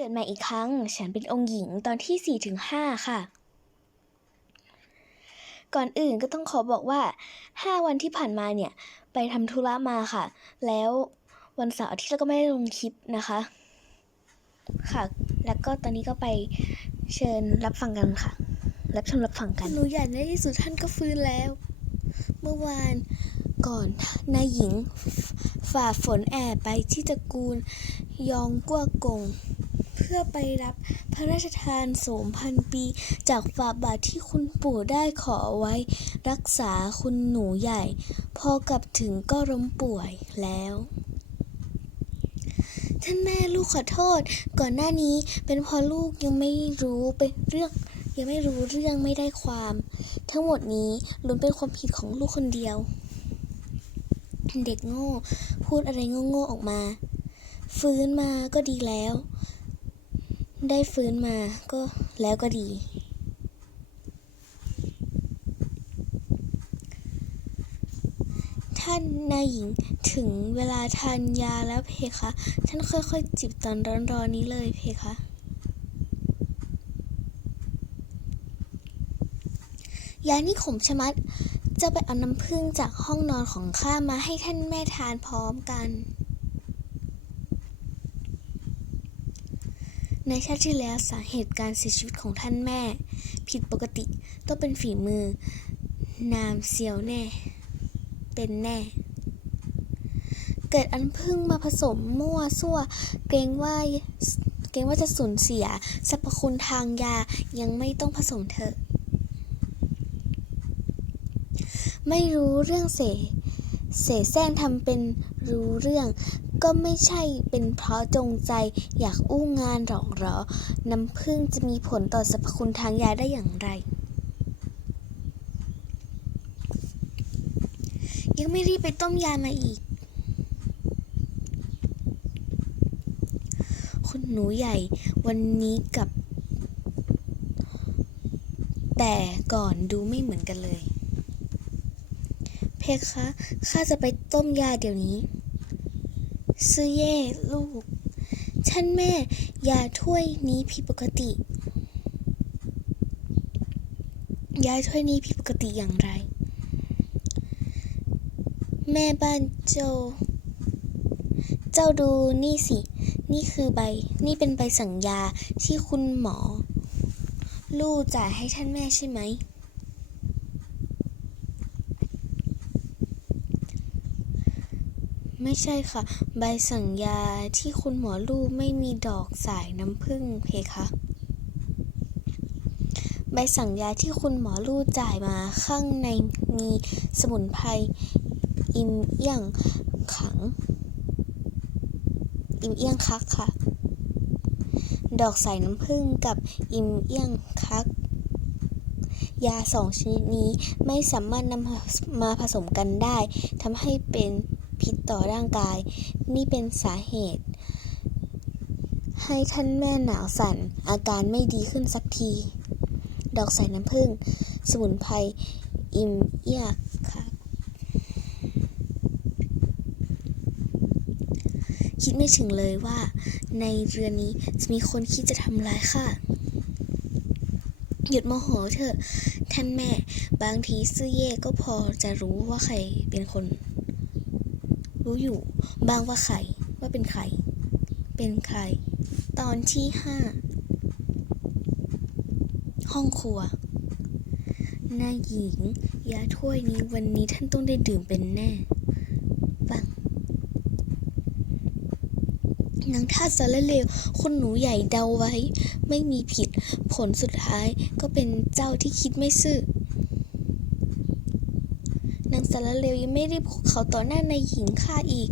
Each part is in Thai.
เกิดมาอีกครั้ง ฉันเป็นองค์หญิงตอนที่4-5ถึง5ค่ะ ก่อนอื่นก็ต้องขอบอกว่า 5 วันที่ผ่านมาเนี่ย ไปทำธุระมาค่ะ แล้ววันเสาร์อาทิตย์เราก็ไม่ได้ลงคลิปนะคะ ค่ะ แล้วก็ตอนนี้ก็ไปเชิญรับฟังกันค่ะ รับชมรับฟังกันหนูอยากในที่สุดท่านก็ฟื้นแล้ว เมื่อวานก่อนนายหญิงฝ่าฝนแอบไปที่ตระกูลยองกัวกง เพื่อไปรับพระราชทานโสมพันปี จากฝ่าบาทที่คุณปู่ได้ขอไว้ รักษาคุณหนูใหญ่ พอกลับถึงก็ล้มป่วยแล้วท่านแม่ลูกขอโทษ ก่อนหน้านี้เป็นเพราะลูกยังไม่รู้เป็นเรื่องยังไม่รู้เรื่องไม่ได้ความ ทั้งหมดนี้ล้วนเป็นความผิดของลูกคนเดียว เด็กโง่ พูดอะไรโง่ๆออกมา ฟื้นมาก็ดีแล้ว ได้ฟื้นมาก็แล้วก็ดี ท่านนายหญิงถึงเวลาทานยาแล้วเพคะ ท่านค่อยๆ จิบตอนร้อนๆนี้เลยเพคะยานี่ขมชะมัด จะไปเอาน้ำผึ้งจากห้องนอนของข้ามาให้ท่านแม่ทานพร้อมกัน ในชาติที่แล้วสาเหตุการเสียชีวิตของท่านแม่ ผิดปกติต้องเป็นฝีมือ นามเซียวแน่ เป็นแน่ เกิดอันพึ่งมาผสมมั่วซั่ว เกรงว่าเกรงว่าจะสูญเสียสรรพคุณทางยายังไม่ต้องผสมเถอะ ไม่รู้เรื่องเสเสแสร้งทำเป็นรู้เรื่อง ก็ไม่ใช่เป็นเพราะจงใจอยากอู้งานหรอกหรอ น้ำผึ้งจะมีผลต่อสรรพคุณทางยาได้อย่างไร ยังไม่รีบไปต้มยามาอีก คุณหนูใหญ่วันนี้กับ แต่ก่อนดูไม่เหมือนกันเลย เพคะ ข้าจะไปต้มยาเดี๋ยวนี้ ซื้อเย่ลูก ท่านแม่ยาถ้วยนี้ผิดปกติยาถ้วยนี้ผิดปกติอย่างไร แม่บ้านเจ้าเจ้าดูนี่สิ นี่คือใบ นี่เป็นใบสั่งยาที่คุณหมอ ลู่จ่ายให้ท่านแม่ใช่ไหม ไม่ใช่ค่ะ ใบสั่งยาที่คุณหมอลู่ไม่มีดอกสายน้ำผึ้งเพคะใบสั่งยาที่คุณหมอลู่จ่ายมาข้างในมีสมุนไพรอิมเอี้ยงขัง อิมเอี้ยงคักค่ะ ดอกสายน้ำผึ้งกับอิมเอี้ยงคัก ยาสองชนิดนี้ไม่สามารถนำมาผสมกันได้ทำให้เป็น พิษต่อร่างกาย นี่เป็นสาเหตุ ให้ท่านแม่หนาวสั่น อาการไม่ดีขึ้นสักที ดอกใสายน้ำผึ้งสมุนไพรอิมเอียงคักคิดไม่ถึงเลยว่า ในเรือนนี้จะมีคนคิดจะทำร้ายข้าหยุดโมโหเถอะ ท่านแม่ บางทีซื่อเย่ก็พอจะรู้ว่าใครเป็นคน รู้อยู่บางว่าใครว่าเป็นใคร เป็นใคร ตอนที่ห้าห้องครัวนายหญิง ยาถ้วยนี้วันนี้ท่านต้องได้ดื่มเป็นแน่ปังนางทาสสารเลวคุณหนูใหญ่เดาไว้ ไม่มีผิด ผลสุดท้ายก็เป็นเจ้าที่คิดไม่ซื่อางสารเลวยังไม่ได้พูดเขาต่อหน้านายหญิงข้าอีก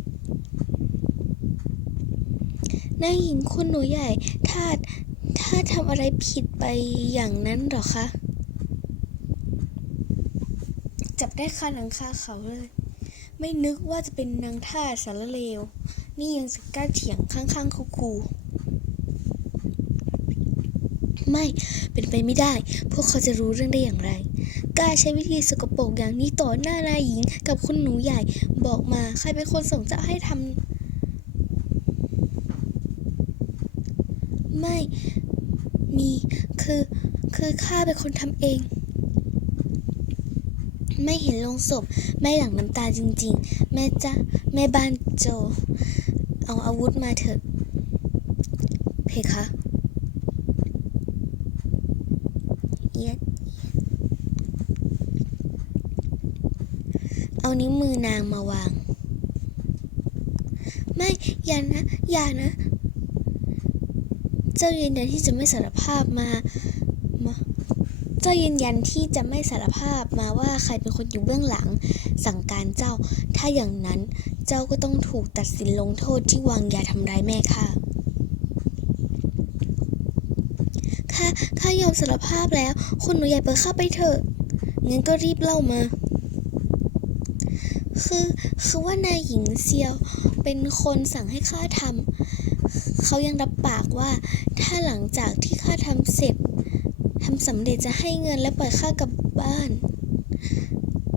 นายหญิงคุณหนูใหญ่ทาถ้าทำอะไรผิดไปอย่างนั้นหรอคะ จับได้คาหนังคาเขาเลย ไม่นึกว่าจะเป็นนางท่าสารเลว นี่ยังจะกล้าเถียงข้างๆเขากู ไม่เป็นไปไม่ได้ พวกเขาจะรู้เรื่องได้อย่างไร กล้าใช้วิธีสกปรกอย่างนี้ต่อหน้านายหญิงกับคุณหนูใหญ่บอกมาใครเป็นคนส่งเจ้าให้ทำไม่มีคือคือข้าเป็นคนทำเอง ไม่เห็นลงศพ ไม่หลั่งน้ำตาจริง ๆ แม่จ้าแม่บ้านโจ เอาอาวุธมาเถอะ เพคะ เอียดเอานิ้วมือนางมาวาง ไม่อย่านะ อย่านะ เจ้ายืนยันที่จะไม่สารภาพมามาเจ้ายืนยันที่จะไม่สารภาพมาว่าใครเป็นคนอยู่เบื้องหลัง สั่งการเจ้า ถ้าอย่างนั้นเจ้าก็ต้องถูกตัดสินลงโทษที่วางยาทำร้ายแม่ข้า ข้าข้ายอมสารภาพแล้ว คุณหนูใหญ่เปิดข้าไปเถอะงั้นก็รีบเล่ามา คือคือว่านายหญิงเซียวเป็นคนสั่งให้ข้าทำเขายังรับปากว่า ถ้าหลังจากที่ข้าทำเสร็จทำสำเร็จจะให้เงินและปล่อยข้ากลับบ้าน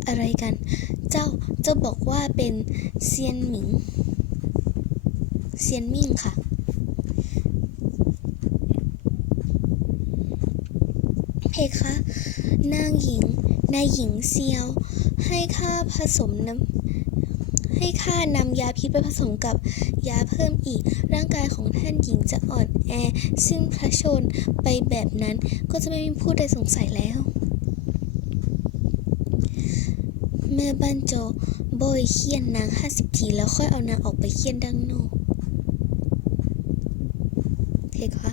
อะไรกัน เจ้าเจ้าบอกว่าเป็นเซียนหมิงเซียนมิ่งค่ะ เพ คะ นางหญิง นายหญิงเซียว ให้ข้าผสมน้ำให้ข้านำยาพิษไปผสมกับยาเพิ่มอีก ร่างกายของท่านหญิงจะอ่อนแอ ซึ่งพระชนไปแบบนั้นก็จะไม่มีผู้ใดสงสัยแล้ว แม่บ้านโจโบยเคียนนางห้าสิบทีแล้วค่อยเอานางออกไปเคียนดังโนอกเพคะ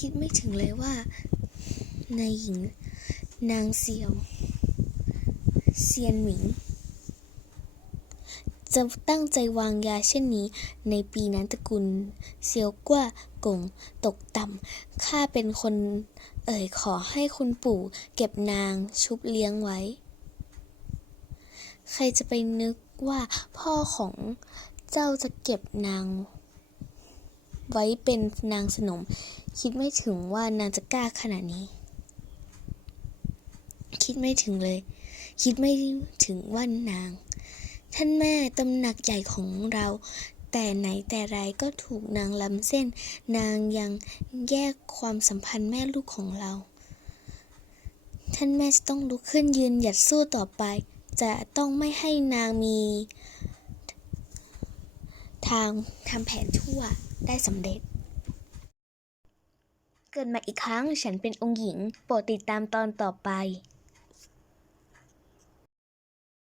คิดไม่ถึงเลยว่านายหญิง นางเซียว เซียนหมิง จะตั้งใจวางยาเช่นนี้ ในปีนั้นตระกูลเซียวกว่ากงตกต่ำข้าเป็นคนเอ่ยขอให้คุณปู่เก็บนางชุบเลี้ยงไว้ ใครจะไปนึกว่าพ่อของเจ้าจะเก็บนาง ไว้เป็นนางสนม คิดไม่ถึงว่านางจะกล้าขนาดนี้ คิดไม่ถึงเลย คิดไม่ถึงว่านาง ท่านแม่ตำหนักใหญ่ของเรา แต่ไหนแต่ไรก็ถูกนางล้ำเส้น นางยังแยกความสัมพันธ์แม่ลูกของเรา ท่านแม่จะต้องลุกขึ้นยืนหยัดสู้ต่อไป จะต้องไม่ให้นางมีทางทำแผนชั่ว ได้สำเร็จ เกิดมาอีกครั้งฉันเป็นองค์หญิง โปรดติดตามตอนต่อไป